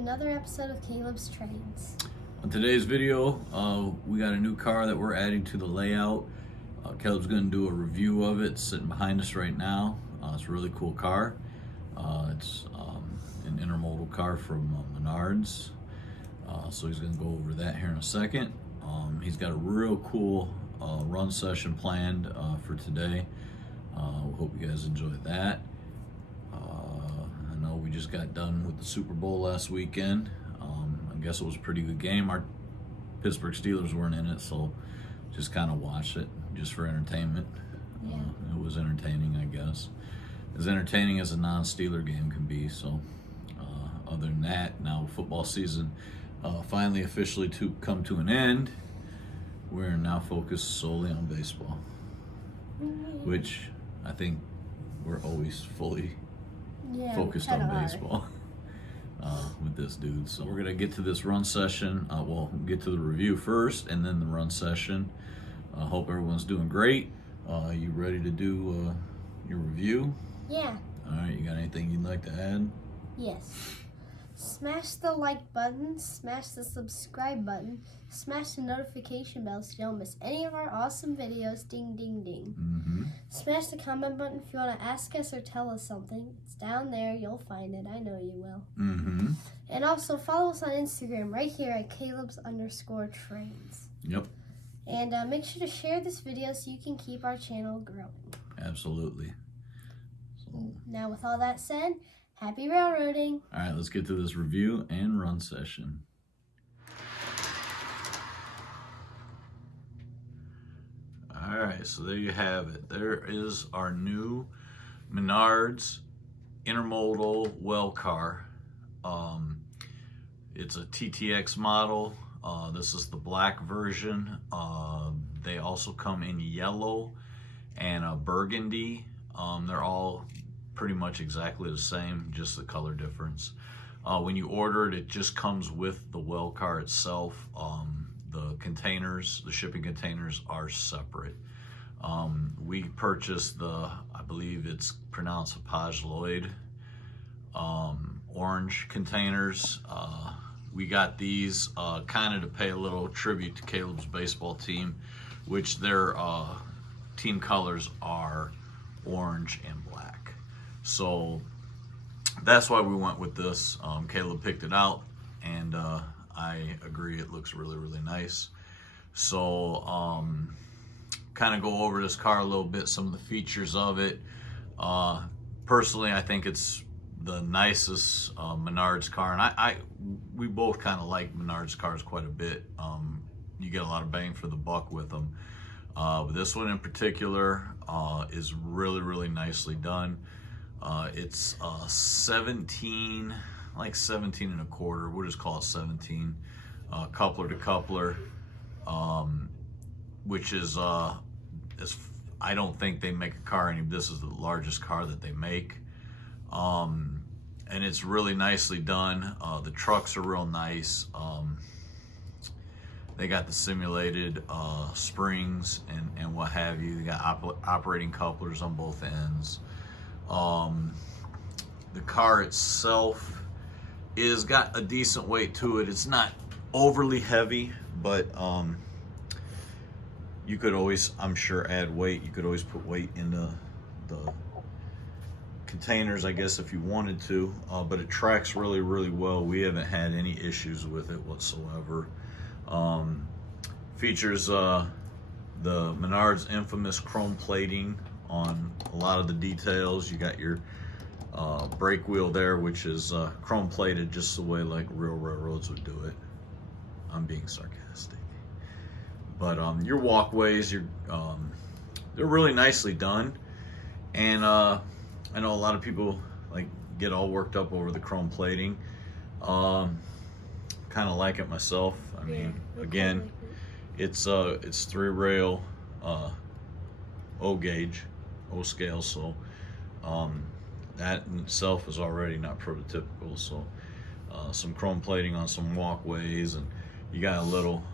another episode of Caleb's Trains. On today's video, we got a new car that we're adding to the layout. Caleb's going to do a review of it. It's sitting behind us right now. It's a really cool car. It's an intermodal car from Menards. So he's going to go over that here in a second. He's got a real cool run session planned for today. We hope you guys enjoy that. I know we just got done with the Super Bowl last weekend. I guess it was a pretty good game. Our Pittsburgh Steelers weren't in it, so just kind of watched it just for entertainment. Yeah. It was entertaining, I guess. As entertaining as a non-Steeler game can be. So other than that, now football season finally officially to come to an end. We're now focused solely on baseball, which I think we're always fully focused on baseball with this dude. So we're gonna get to this run session. We'll get to the review first and then the run session. I hope everyone's doing great. You ready to do your review? Yeah. All right, you got anything you'd like to add? Yes. Smash the like button, smash the subscribe button, smash the notification bell so you don't miss any of our awesome videos. Ding, ding, ding. Mm-hmm. Smash the comment button if you want to ask us or tell us something. It's down there. You'll find it. I know you will. Mm-hmm. And also follow us on Instagram right here at Caleb's_trains. Yep. And make sure to share this video so you can keep our channel growing. Absolutely. So, now with all that said, happy railroading. all right, let's get to this review and run session. All right, so there you have it. There is our new Menards intermodal well car. It's a TTX model. This is the black version. They also come in yellow and a burgundy. They're all pretty much exactly the same, just the color difference. When you order it, it just comes with the well car itself. The containers, the shipping containers are separate. We purchased the, I believe it's pronounced Page Lloyd, orange containers. We got these kind of to pay a little tribute to Caleb's baseball team, which their team colors are orange and black. So that's why we went with this. Caleb picked it out, and I agree it looks really, really nice. So kind of go over this car a little bit, some of the features of it. Personally, I think it's the nicest Menards car, and we both kind of like Menards cars quite a bit. You get a lot of bang for the buck with them. But this one in particular is really, really nicely done. It's 17, like 17 and a quarter. We'll just call it 17, coupler to coupler, which is I don't think they make a car this is the largest car that they make. And it's really nicely done. The trucks are real nice. They got the simulated springs and what have you. They got operating couplers on both ends. The car itself is got a decent weight to it. It's not overly heavy, but you could always, I'm sure, add weight. You could always put weight into the containers, I guess, if you wanted to, but it tracks really, really well. We haven't had any issues with it whatsoever. Features the Menards infamous chrome plating on a lot of the details. You got your brake wheel there, which is chrome plated just the way like real railroads would do it. I'm being sarcastic. But your walkways, they're really nicely done. And I know a lot of people like get all worked up over the chrome plating. Kind of like it myself. I mean, again, it's 3-rail O gauge, O scale, so that in itself is already not prototypical. So some chrome plating on some walkways, and you got a little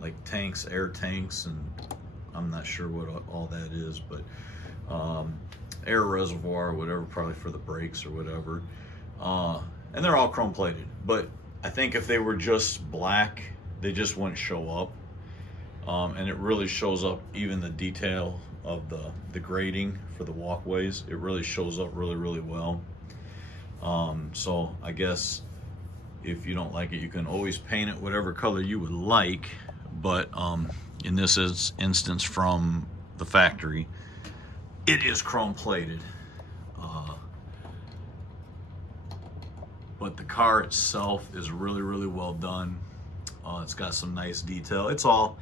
like tanks, air tanks, and I'm not sure what all that is, but air reservoir or whatever, probably for the brakes or whatever. and they're all chrome plated. But I think if they were just black, they just wouldn't show up. And it really shows up, even the detail of the grading for the walkways. It really shows up really, really well. So I guess if you don't like it, you can always paint it whatever color you would like. But in this instance from the factory, it is chrome plated. But the car itself is really, really well done. It's got some nice detail. It's all,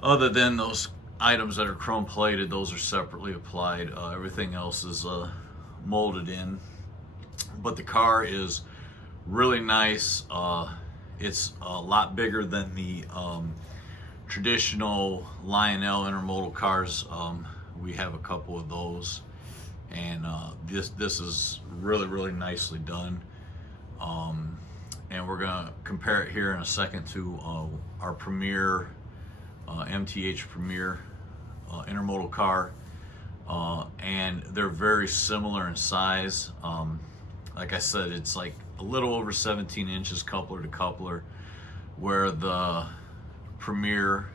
other than those items that are chrome plated, those are separately applied. Everything else is molded in. But the car is really nice. It's a lot bigger than the traditional Lionel intermodal cars. We have a couple of those, and this is really, really nicely done. And we're gonna compare it here in a second to our Premier MTH Premier intermodal car, and they're very similar in size. Like I said, it's like a little over 17 inches coupler to coupler, where the Premier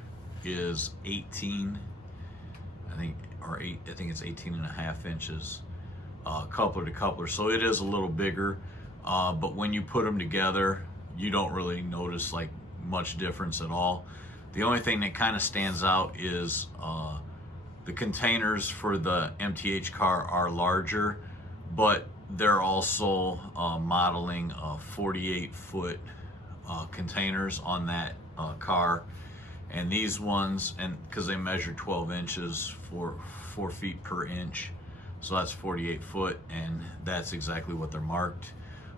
is 18, I think it's 18 and a half inches coupler to coupler. So it is a little bigger, but when you put them together, you don't really notice like much difference at all. The only thing that kind of stands out is the containers for the MTH car are larger, but they're also modeling 48-foot containers on that car. And these ones, and because they measure 12 inches for 4 feet per inch, so that's 48 foot, and that's exactly what they're marked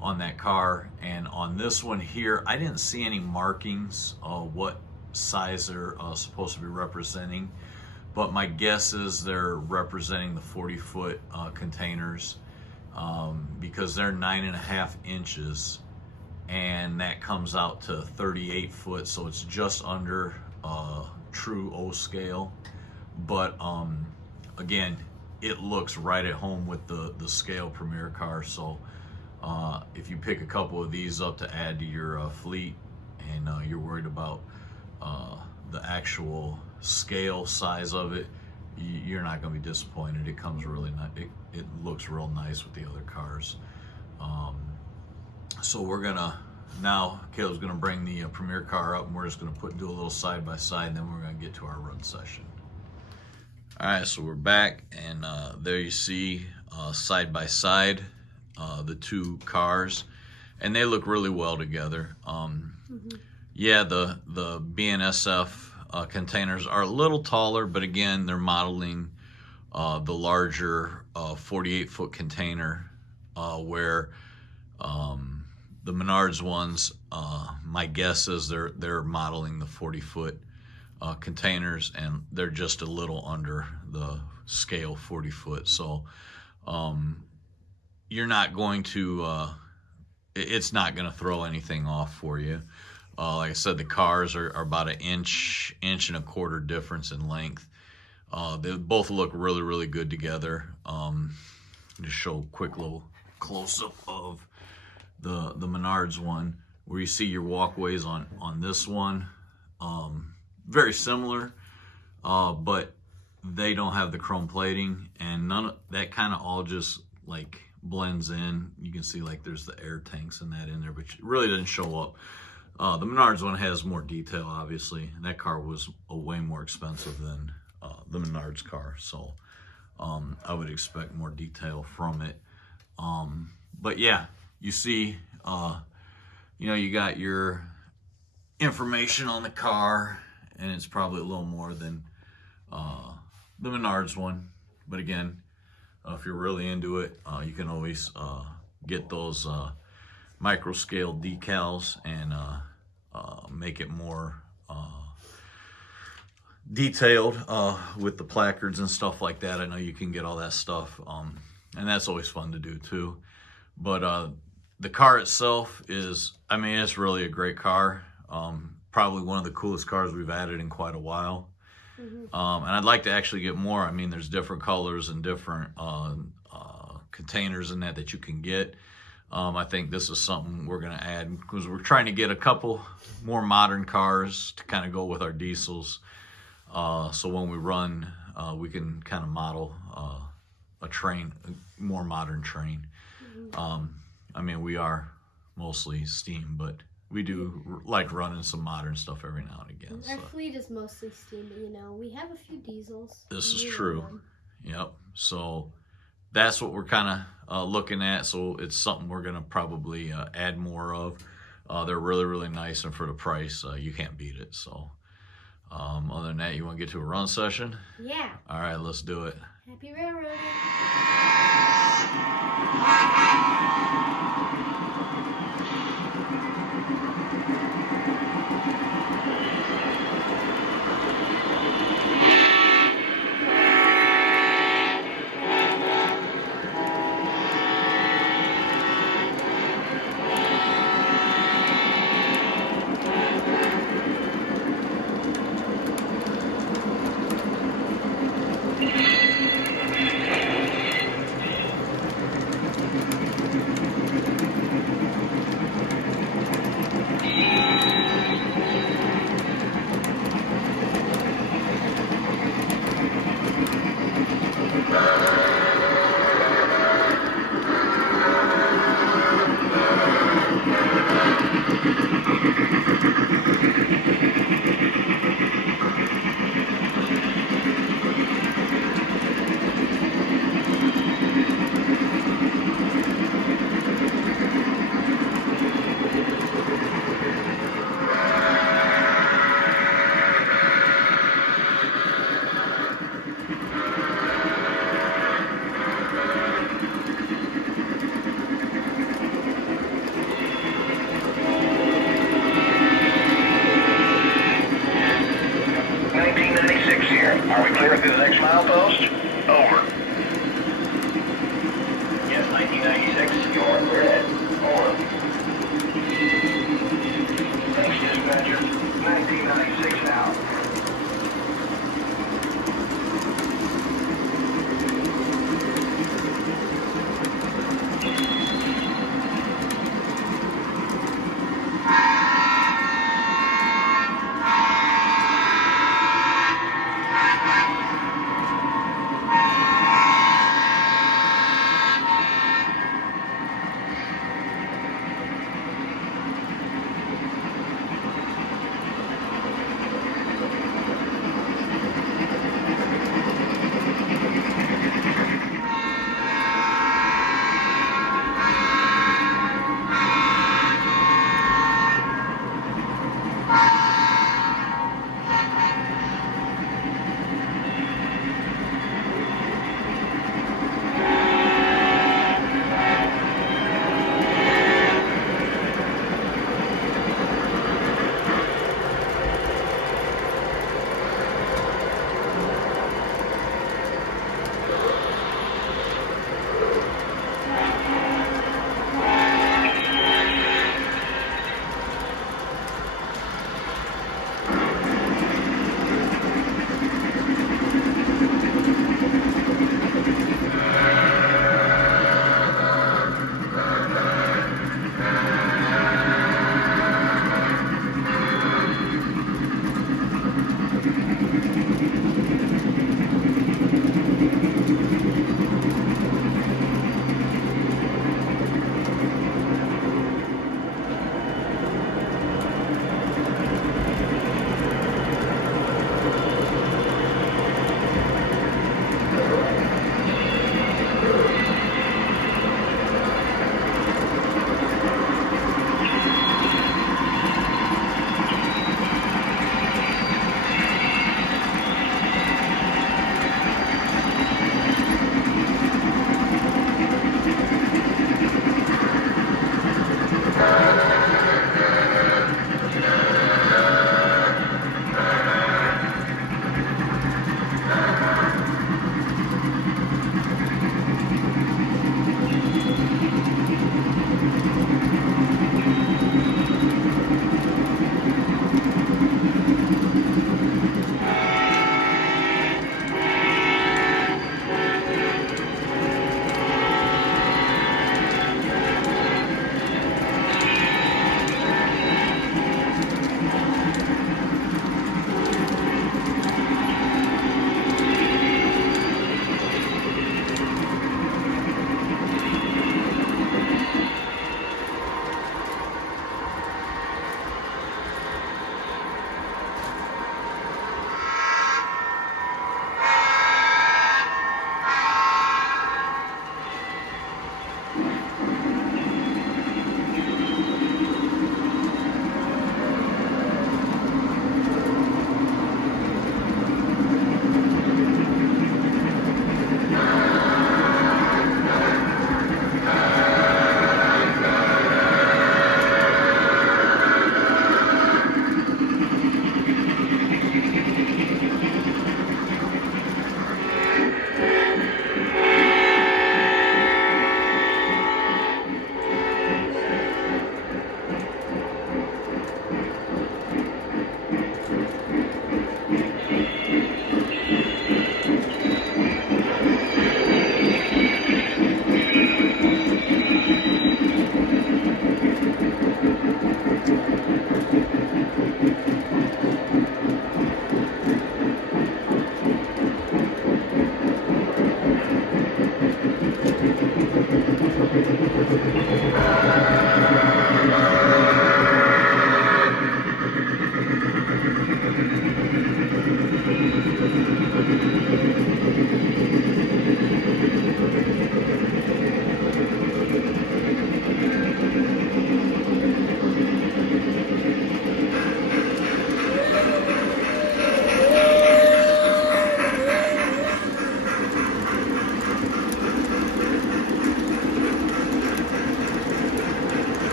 on that car. And on this one here, I didn't see any markings what size they're supposed to be representing, but my guess is they're representing the 40-foot containers, because they're 9.5 inches, and that comes out to 38 foot, so it's just under true O scale. But again, it looks right at home with the scale Premier car. So if you pick a couple of these up to add to your fleet, and you're worried about the actual scale size of it, you're not going to be disappointed. It comes really nice. It looks real nice with the other cars. So we're gonna, now Caleb's gonna bring the Premier car up, and we're just gonna do a little side by side, and then we're gonna get to our run session. All right, so we're back, and there you see side by side the two cars, and they look really well together. Yeah, the BNSF containers are a little taller, but again, they're modeling the larger 48-foot container, where the Menards ones, my guess is they're modeling the 40-foot containers, and they're just a little under the scale 40 foot. So you're not going to, it's not going to throw anything off for you. Like I said, the cars are about an inch and a quarter difference in length. They both look really, really good together. Just show a quick little close-up of the Menards one, where you see your walkways on this one. Very similar, but they don't have the chrome plating, and none of that kind of all just like blends in. You can see like there's the air tanks and that in there, but it really doesn't show up. The Menards one has more detail, obviously, and that car was way more expensive than the Menards car, so I would expect more detail from it. But yeah, you see, you know, you got your information on the car, and it's probably a little more than the Menards one. But again, if you're really into it, you can always get those micro scale decals and make it more detailed with the placards and stuff like that. I know you can get all that stuff, and that's always fun to do too. But the car itself is, I mean, it's really a great car. Probably one of the coolest cars we've added in quite a while. And I'd like to actually get more. I mean, there's different colors and different containers in that you can get. I think this is something we're going to add because we're trying to get a couple more modern cars to kind of go with our diesels. So when we run, we can kind of model a train, a more modern train. I mean, we are mostly steam, but we do like running some modern stuff every now and again. Our So. fleet is mostly steam, but you know, we have a few diesels. This is true. Yep. So that's what we're kind of looking at. So it's something we're going to probably add more of. They're really, really nice, and for the price, you can't beat it. So other than that, you want to get to a run session? Yeah. All right, let's do it. Happy railroading.